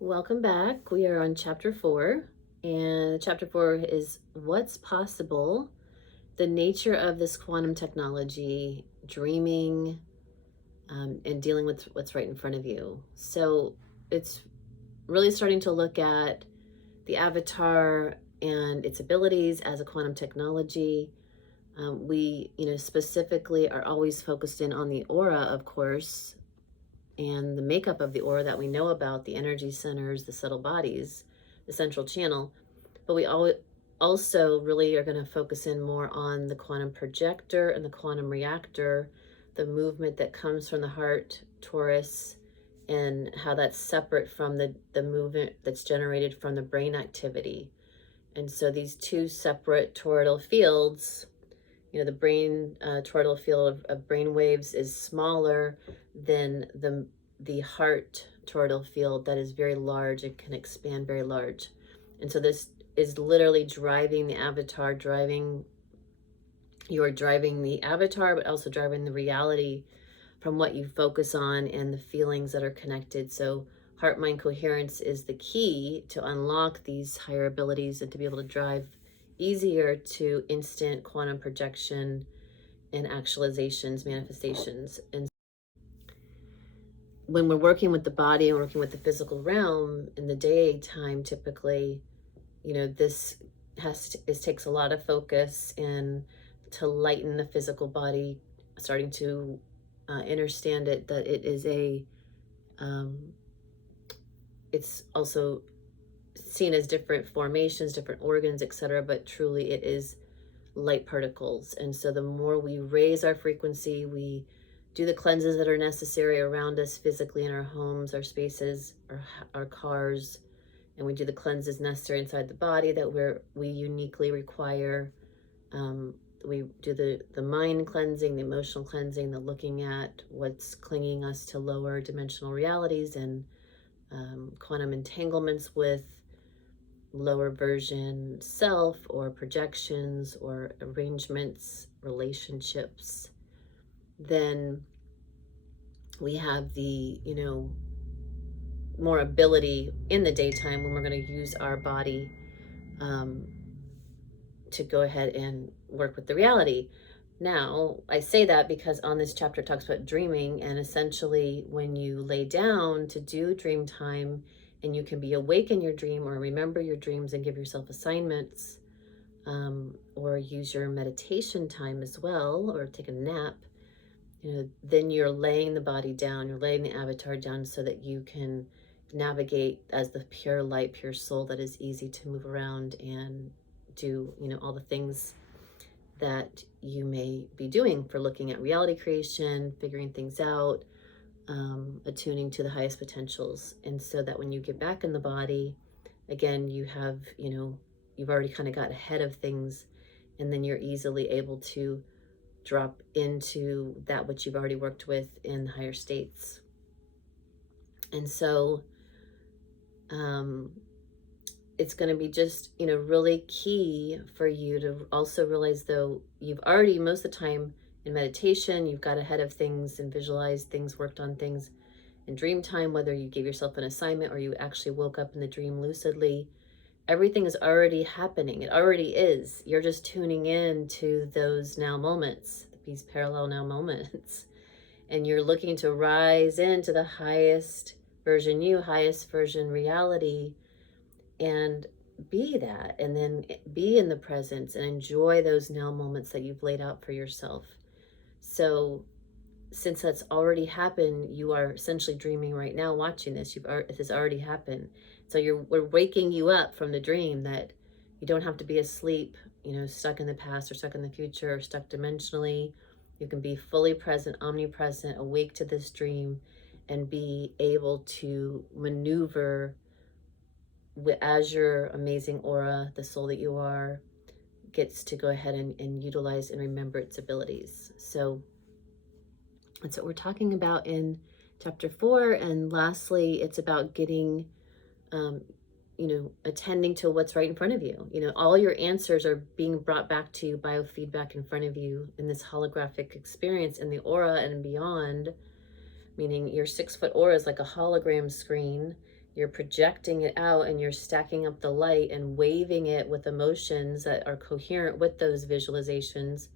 Welcome back. We are on chapter 4, and chapter 4 is what's possible, the nature of this quantum technology, dreaming, and dealing with what's right in front of you. So it's really starting to look at the avatar and its abilities as a quantum technology. We, specifically are always focused in on the aura, of course, and the makeup of the aura that we know about, the energy centers, the subtle bodies, the central channel. But we also really are going to focus in more on the quantum projector and the quantum reactor, the movement that comes from the heart, torus, and how that's separate from the movement that's generated from the brain activity. And so these two separate toroidal fields, the brain toroidal field of brain waves is smaller than the heart toroidal field that is very large and can expand very large. And so this is literally driving the avatar, you are driving the avatar, but also driving the reality from what you focus on and the feelings that are connected. So heart mind coherence is the key to unlock these higher abilities and to be able to drive easier to instant quantum projection and actualizations, manifestations. And when we're working with the body and working with the physical realm in the daytime, typically, this takes a lot of focus and to lighten the physical body, starting to understand it, that it is it's also seen as different formations, different organs, etc. But truly it is light particles. And so the more we raise our frequency, we do the cleanses that are necessary around us physically in our homes, our spaces, our cars, and we do the cleanses necessary inside the body that we uniquely require. We do the mind cleansing, the emotional cleansing, the looking at what's clinging us to lower dimensional realities and quantum entanglements with lower version self or projections or arrangements, relationships. Then we have the, more ability in the daytime when we're going to use our body to go ahead and work with the reality. Now, I say that because on this chapter it talks about dreaming, and essentially when you lay down to do dream time and you can be awake in your dream or remember your dreams and give yourself assignments, or use your meditation time as well, or take a nap, then you're laying the body down, you're laying the avatar down so that you can navigate as the pure light, pure soul that is easy to move around and do, all the things that you may be doing for looking at reality creation, figuring things out, attuning to the highest potentials. And so that when you get back in the body, again, you have, you've already kind of got ahead of things, and then you're easily able to drop into that which you've already worked with in higher states. And so it's going to be just, really key for you to also realize, though, you've already, most of the time in meditation, you've got ahead of things and visualized things, worked on things in dream time, whether you gave yourself an assignment or you actually woke up in the dream lucidly. Everything is already happening. It already is. You're just tuning in to those now moments, these parallel now moments. And you're looking to rise into the highest version you, highest version reality, and be that, and then be in the presence and enjoy those now moments that you've laid out for yourself. So since that's already happened, you are essentially dreaming right now watching this. It has already happened. So we're waking you up from the dream that you don't have to be asleep, stuck in the past or stuck in the future or stuck dimensionally. You can be fully present, omnipresent, awake to this dream, and be able to maneuver as your amazing aura, the soul that you are, gets to go ahead and utilize and remember its abilities. So that's what we're talking about in chapter 4. And lastly, it's about getting, attending to what's right in front of you. All your answers are being brought back to you, biofeedback in front of you in this holographic experience in the aura and beyond, meaning your 6-foot aura is like a hologram screen. you're projecting it out and you're stacking up the light and waving it with emotions that are coherent with those visualizations.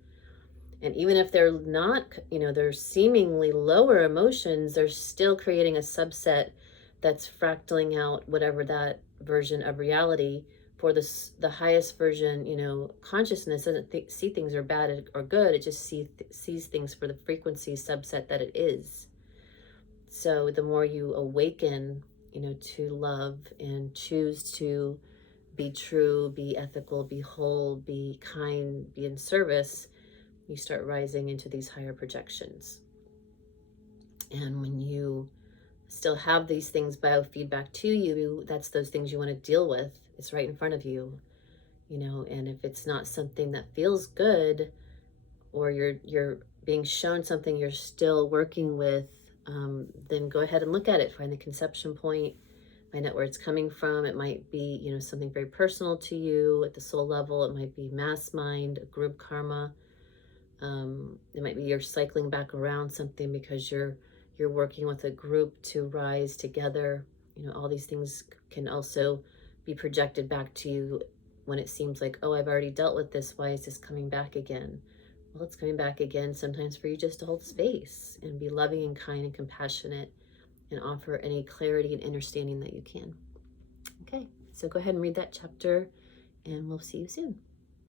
And even if they're not, they're seemingly lower emotions, they're still creating a subset that's fractaling out whatever that version of reality for the highest version. Consciousness doesn't see things are bad or good. It just sees things for the frequency subset that it is. So the more you awaken, to love and choose to be true, be ethical, be whole, be kind, be in service, you start rising into these higher projections. And when you still have these things biofeedback to you, that's those things you want to deal with. It's right in front of you, and if it's not something that feels good, or you're being shown something you're still working with, then go ahead and look at it. Find the conception point, find out where it's coming from. It might be, something very personal to you at the soul level. It might be mass mind, group karma. It might be you're cycling back around something because you're working with a group to rise together. All these things can also be projected back to you when it seems like, oh, I've already dealt with this. Why is this coming back again? Well, it's coming back again sometimes for you just to hold space and be loving and kind and compassionate and offer any clarity and understanding that you can. Okay, so go ahead and read that chapter, and we'll see you soon.